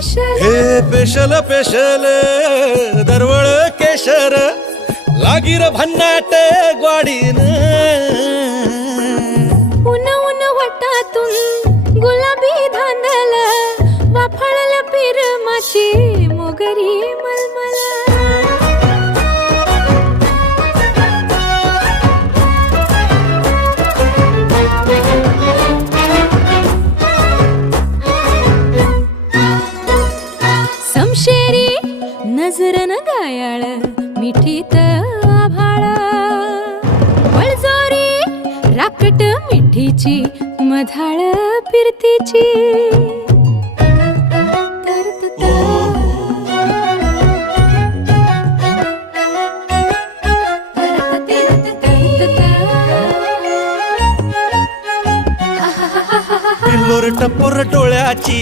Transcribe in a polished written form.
हे special special दरवळ केशर लागीर भन्नाट ग्वाडीन उन उन वटातून गुलाबी धांदल वाफाळल पिरमाची मोगरी मलमल समशेरी नजरन गायाळ मिठीत आभाळ वळजोरी राकट मिठीची मधाळ फिरतीची पिल्लोर टपोर डोळ्याची